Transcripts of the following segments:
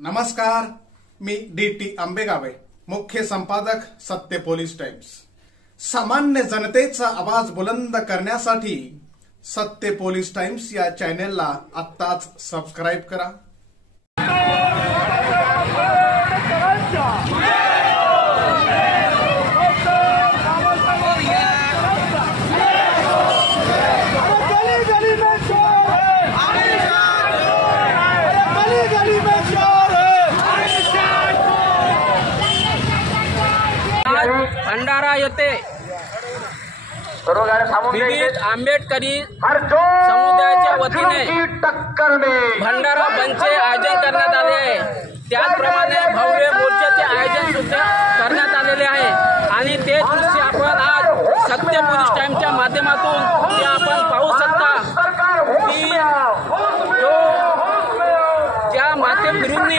नमस्कार, मी DT आंबेगावे, मुख्य संपादक सत्य पोलीस टाइम्स। सामान्य जनतेचा आवाज बुलंद करण्यासाठी सत्य पोलीस टाइम्स या चॅनेलला आत्ताच सबस्क्राइब करा। भंडारा येथे विविध आंबेडकरी समुदायाच्या वतीने भंडारा बंदचे आयोजन करण्यात आले आहे। त्याचप्रमाणे भव्य मोर्चाचे आयोजन सुद्धा करण्यात आलेले आहे आणि ते दृश्य आपण आज सत्य पोलीस टाइमच्या माध्यमातून ते आपण पाहू शकता की ज्या मातेभिरूंनी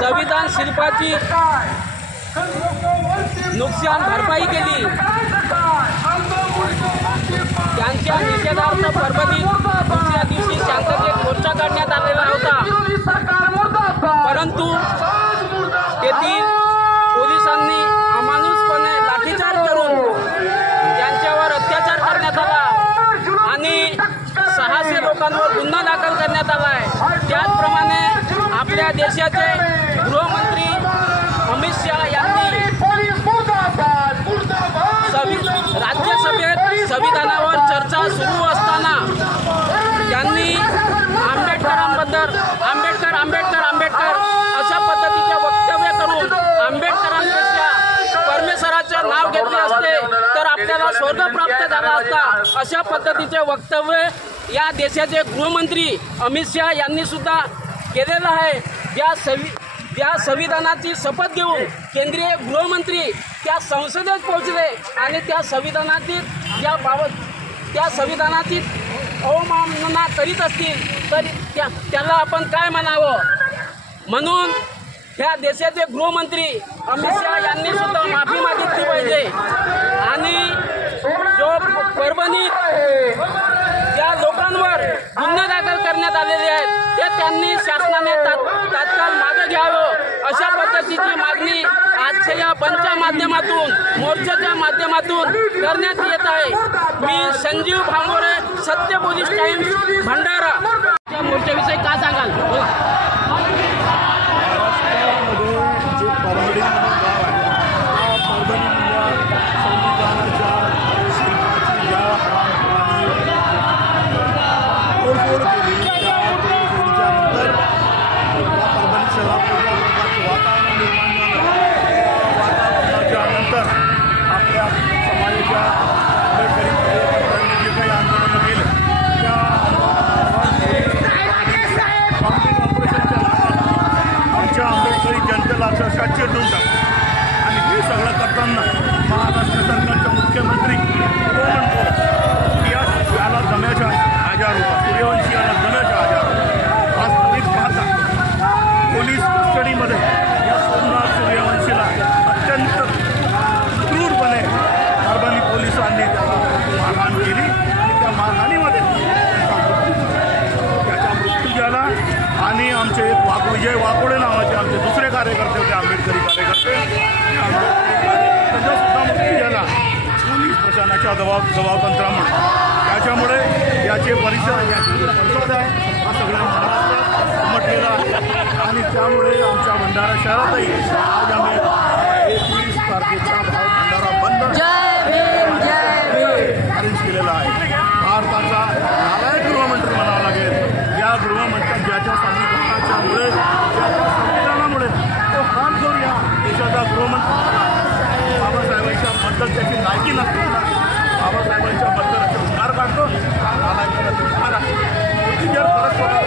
संविधान शिल्पाची नुकसान भरपाई केली, त्यांच्या निषेधार्थ परभणीत दुसऱ्या दिवशी शांततेत मोर्चा काढण्यात आलेला होता, परंतु तेथील पोलिसांनी अमानुषपणे लाठीचार्ज करून त्यांच्यावर अत्याचार करण्यात आला आणि 600 लोकांवर गुन्हा दाखल करण्यात आला आहे। त्याचप्रमाणे आपल्या देशाचे गृहमंत्री अमित शहा यांनी राज्यसभेत संविधानावर चर्चा सुरू असताना त्यांनी आंबेडकरांबद्दल आंबेडकर अशा पद्धतीचे वक्तव्य करून आंबेडकरांपेक्षा परमेश्वराचे नाव घेतले असते तर आपल्याला स्वर्ग प्राप्त झाला असता, अशा पद्धतीचे वक्तव्य या देशाचे गृहमंत्री अमित शहा यांनी सुद्धा केलेलं आहे। त्या संविधानाची शपथ घेऊन केंद्रीय गृहमंत्री त्या संसदेत पोहोचले आणि त्या संविधानाची अवमानना करीत असतील तर त्याला आपण काय म्हणावं। म्हणून ह्या देशाचे गृहमंत्री अमित शहा यांनी सुद्धा माफी मागितली पाहिजे आणि जो परभणीत ज्या लोकांवर गुन्हे दाखल करण्यात आलेले आहेत ते त्यांनी शासनाने तात्काळ मागे घ्यावं, अशा पद्धतीची मागणी आजच्या या बंदच्या माध्यमातून मोर्चाच्या माध्यमातून करण्यात येत आहे। मी संजीव भांगोरे, सत्य पोलीस टाइम्स, भंडारा। या मोर्चाविषयी काय सांगाल? चिरडून टाकतो आणि हे सगळं करताना महाराष्ट्र सरकारचे मुख्यमंत्री याला दम्याचा आजार होता, सूर्यवंशी याला दम्याचा आजार होता। आज तुम्ही पाहता पोलीस कस्टडीमध्ये या सोमनाथ सूर्यवंशीला अत्यंत क्रूरपणे परभणी पोलिसांनी त्याला मारहाण केली आणि त्या मारहाणीमध्ये त्याचा मृत्यू झाला आणि आमचे विजय वाकोडे नावाचे आमचे दुसरे कार्यकर्ते होते, आंबेडकरी कार्यकर्ते, त्याचा सुद्धा मृत्यू झाला पोलीस प्रशासनाच्या दबावतंत्रामुळे। त्याच्यामुळे याचे परिसर आहे हा सगळ्या महाराष्ट्रात उमटलेला आहे आणि त्यामुळे आमच्या भंडारा शहरातही आज आम्ही 21 तारखेचा भंडारा बंद अरेंज केलेला आहे। भारताचा नालायक गृहमंत्री म्हणावा लागेल, या गृहमंत्री ज्याच्या संविधानामुळे तो काम करू या देशाचा गृहमंत्री बाबासाहेबांच्या बद्दल त्याची लायकी नसते, बाबासाहेबांच्या बद्दल असे उद्गार काढतो जर परत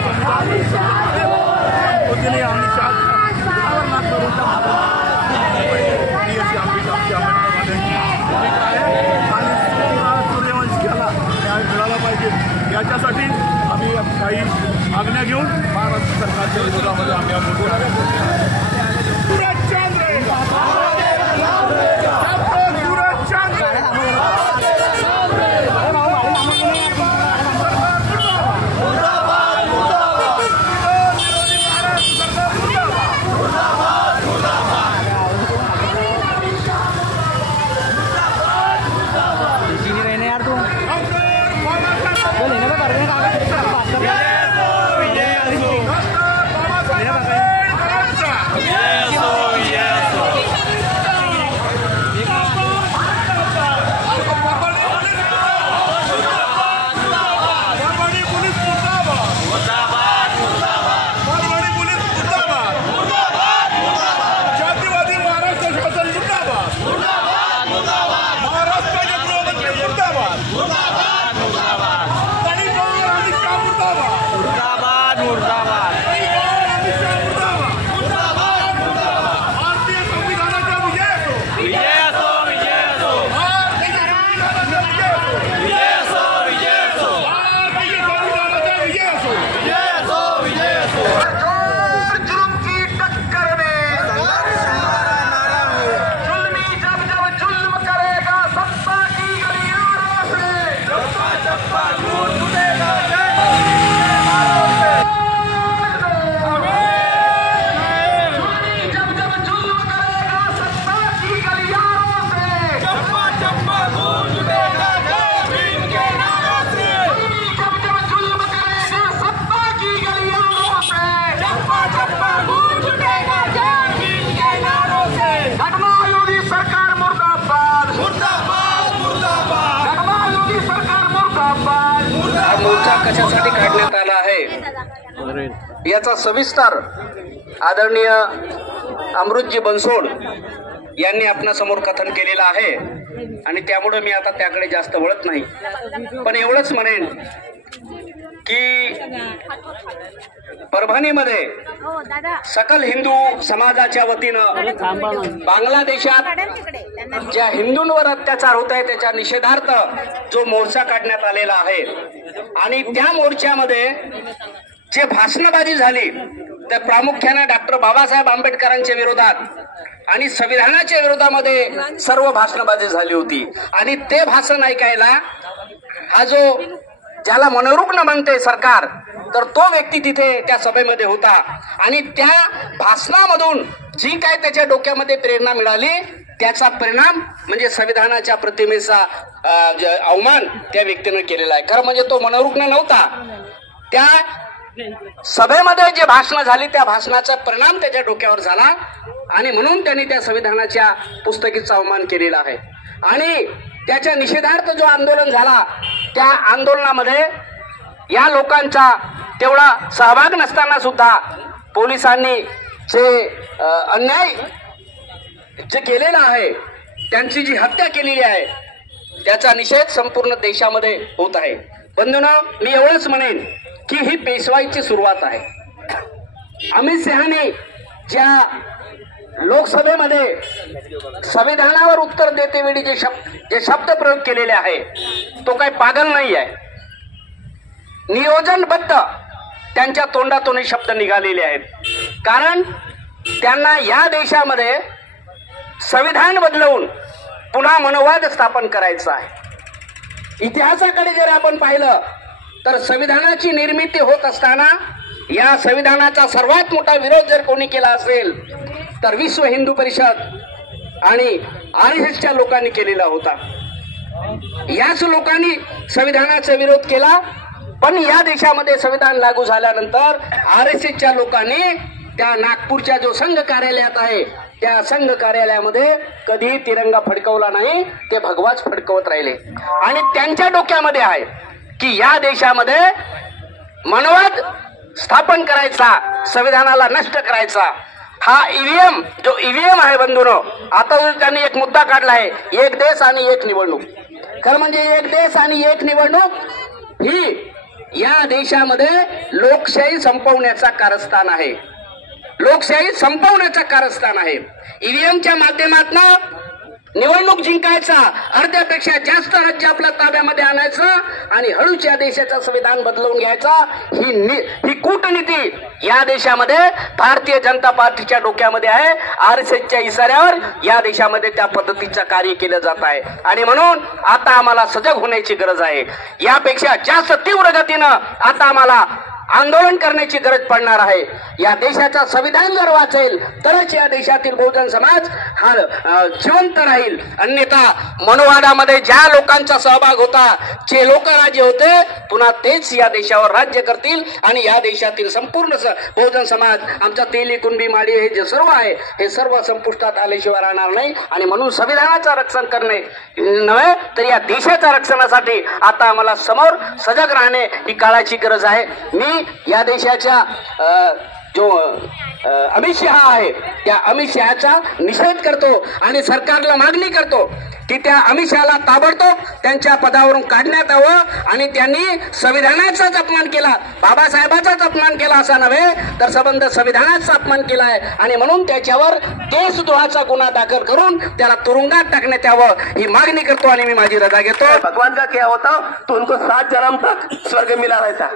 मोदीने आम्ही सूर्यवंशी याला न्याय मिळाला पाहिजे, याच्यासाठी आम्ही काही मागण्या घेऊन महाराष्ट्र सरकारच्या विरोधामध्ये आम्ही कशासाठी काढण्यात आला आहे याचा सविस्तर आदरणीय अमृतजी बनसोड यांनी आपणासमोर कथन केलेलं आहे आणि त्यामुळे मी आता त्याकडे जास्त वळत नाही, पण एवढंच म्हणेन की परभणीमध्ये सकल हिंदू समाजाच्या वतीनं बांगलादेशात ज्या हिंदूंवर अत्याचार होत आहे त्याच्या निषेधार्थ जो मोर्चा काढण्यात आलेला आहे आणि त्या मोर्चामध्ये जे भाषणबाजी झाली तर प्रामुख्याने डॉक्टर बाबासाहेब आंबेडकरांच्या विरोधात आणि संविधानाच्या विरोधामध्ये सर्व भाषणबाजी झाली होती आणि ते भाषण ऐकायला हा जो ज्याला मनोरुग्ण म्हणते सरकार तर तो व्यक्ती तिथे त्या सभेमध्ये होता आणि त्या भाषणामधून जी काय त्याच्या डोक्यामध्ये प्रेरणा मिळाली त्याचा परिणाम म्हणजे संविधानाच्या प्रतिमेचा अवमान त्या व्यक्तीने केलेला आहे। खरं म्हणजे तो मनोरुग्ण नव्हता, त्या सभेमध्ये जे भाषण झाली त्या भाषणाचा परिणाम त्याच्या डोक्यावर झाला आणि म्हणून त्यांनी त्या संविधानाच्या पुस्तकीचा अवमान केलेला आहे आणि त्याच्या निषेधार्थ जो आंदोलन झाला त्या आंदोलनामध्ये या लोकांचा तेवढा सहभाग नसताना सुद्धा पोलिसांनी जे अन्याय जे केलेला आहे त्यांची जी हत्या केलेली आहे त्याचा निषेध संपूर्ण देशामध्ये होत आहे। बंधूंनो, मी एवढंच म्हणेन की ही पेशवाईची सुरुवात आहे। अमित शहाने ज्या लोकसभेमध्ये संविधानावर उत्तर देतेवेळी जे शब्द प्रयोग केलेले आहे तो काही पागल नाही आहे, नियोजनबद्ध त्यांच्या तोंडातून हे शब्द निघालेले आहेत, कारण त्यांना या देशामध्ये संविधान बदलवून पुन्हा मनोवाद स्थापन करायचा आहे। इतिहासाकडे जर आपण पाहिलं तर संविधानाची निर्मिती होत असताना या संविधानाचा सर्वात मोठा विरोध जर कोणी केला असेल तर विश्व हिंदू परिषद आणि RSSच्या लोकांनी केलेला होता। याच लोकांनी संविधानाचा विरोध केला, पण या देशामध्ये संविधान लागू झाल्यानंतर RSSच्या लोकांनी त्या नागपूरच्या जो संघ कार्यालयात आहे त्या संघ कार्यालयामध्ये कधीही तिरंगा फडकवला नाही, ते भगवाच फडकवत राहिले आणि त्यांच्या डोक्यामध्ये आहे की या देशामध्ये मनोवाद स्थापन करायचा, संविधानाला नष्ट करायचा। हा ईव्हीएम जो ईव्हीएम आहे बंधूंनो, आता त्यांनी एक मुद्दा काढला आहे, एक देश आणि एक निवडणूक। खरं म्हणजे एक देश आणि एक निवडणूक ही या देशामध्ये लोकशाही संपवण्याचा कारस्थान आहे, लोकशाही संपवण्याचा कारस्थान आहे। ईव्हीएमच्या माध्यमातून निवडणूक जिंकायचा, अर्ध्यापेक्षा जास्त राज्य आपल्या ताब्यामध्ये आणायचं आणि हळूच्या देशाचं संविधान बदलवून घ्यायचा, ही कूटनीती या देशामध्ये भारतीय जनता पार्टीच्या डोक्यामध्ये आहे। RSSच्या इशाऱ्यावर या देशामध्ये त्या पद्धतीचं कार्य केलं जात आहे आणि म्हणून आता आम्हाला सजग होण्याची गरज आहे। यापेक्षा जास्त तीव्र गतीनं आता आम्हाला आंदोलन करण्याची गरज पडणार आहे। या देशाचा संविधान जर वाचेल तरच या देशातील बहुजन समाज हा जिवंत राहील, अन्यथा मनोवादामध्ये ज्या लोकांचा सहभाग होता, जे लोक राज्य होते, पुन्हा तेच या देशावर राज्य करतील आणि या देशातील संपूर्ण बहुजन समाज, आमचा तेली कुणबी माडी हे जे सर्व आहे हे सर्व संपुष्टात आल्याशिवाय राहणार नाही आणि म्हणून संविधानाचं रक्षण करणे नव्हे तर या देशाच्या रक्षणासाठी आता आम्हाला समोर सजग राहणे ही काळाची गरज आहे। मी या देशाच्या जो अमित शहा आहे त्या अमित शहाचा निषेध करतो आणि सरकारला मागणी करतो की त्या अमित शहाला ताबडतोब त्यांच्या पदावरून काढण्यात यावं आणि त्यांनी संविधानाचाच अपमान केला, बाबासाहेबांचाच अपमान केला असा नव्हे तर संबंध संविधानाचा अपमान केला आहे आणि म्हणून त्याच्यावर देशद्रोहाचा गुन्हा दाखल करून त्याला तुरुंगात टाकण्यात यावं ही मागणी करतो आणि मी माझी रजा घेतो। भगवान का क्या होता तो उनको 7 जन्म तक स्वर्ग मिला रहता।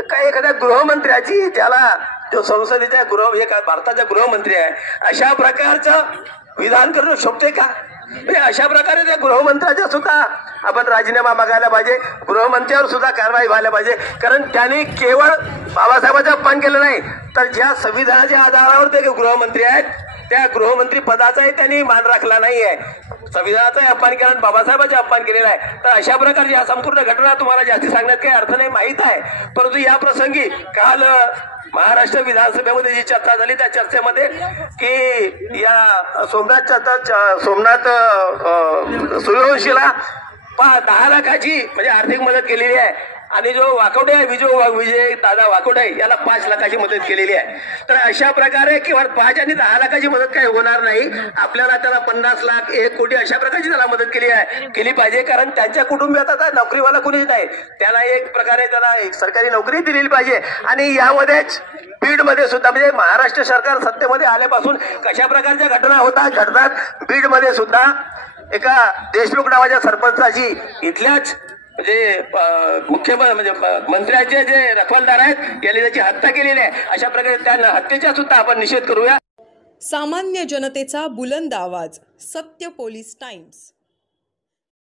काय एखाद्या गृहमंत्र्याची, त्याला जो संसदेच्या भारताचा गृहमंत्री आहे, अशा प्रकारचं विधान करणं शोभते का? अशा प्रकारे त्या गृहमंत्र्याचा सुद्धा आपण राजीनामा मागायला पाहिजे, गृहमंत्र्यावर सुद्धा कारवाई व्हायला पाहिजे, कारण त्यांनी केवळ बाबासाहेबांचा अपमान केलं नाही तर ज्या संविधानाच्या आधारावर ते गृहमंत्री आहेत त्या गृहमंत्री पदाचाही त्यांनी मान राखला नाही आहे, संविधानाचाही अपमान केला आणि बाबासाहेबांचा अपमान केलेला आहे। तर अशा प्रकारची या संपूर्ण घटना तुम्हाला जास्ती सांगण्यात काही अर्थ नाही, माहीत आहे, परंतु या प्रसंगी काल महाराष्ट्र विधानसभेमध्ये जी चर्चा झाली त्या चर्चेमध्ये की या सोमनाथ सूर्यवंशीला 10 लाखाची म्हणजे आर्थिक मदत केलेली आहे आणि जो वाकवडे आहे विजय दादा वाकवडे याला 5 लाखाची मदत केलेली आहे. तर अशा प्रकारे केवळ 5 आणि 10 लाखाची मदत काही होणार नाही. आपल्याला त्याला 50 लाख 1 कोटी अशा प्रकारची त्याला मदत केली पाहिजे. कारण त्यांच्या कुटुंबात आता नोकरीवाला कोणीच नाही. त्याला एक प्रकारे त्याला एक सरकारी नोकरी दिलेली पाहिजे. आणि यामध्येच बीडमध्ये सुद्धा म्हणजे महाराष्ट्र सरकार सत्तेमध्ये आल्यापासून कशा प्रकारच्या घटना घडतात. बीडमध्ये सुद्धा एका देशमुख नावाच्या सरपंचाची इथल्याच म्हणजे म्हणजे मंत्र्याचे जे रखवालदार आहेत यांनी त्याची हत्या केलेली आहे. अशा प्रकारे त्या हत्येचा सुद्धा आपण निषेध करूया. सामान्य जनतेचा बुलंद आवाज, सत्य पोलीस टाइम्स.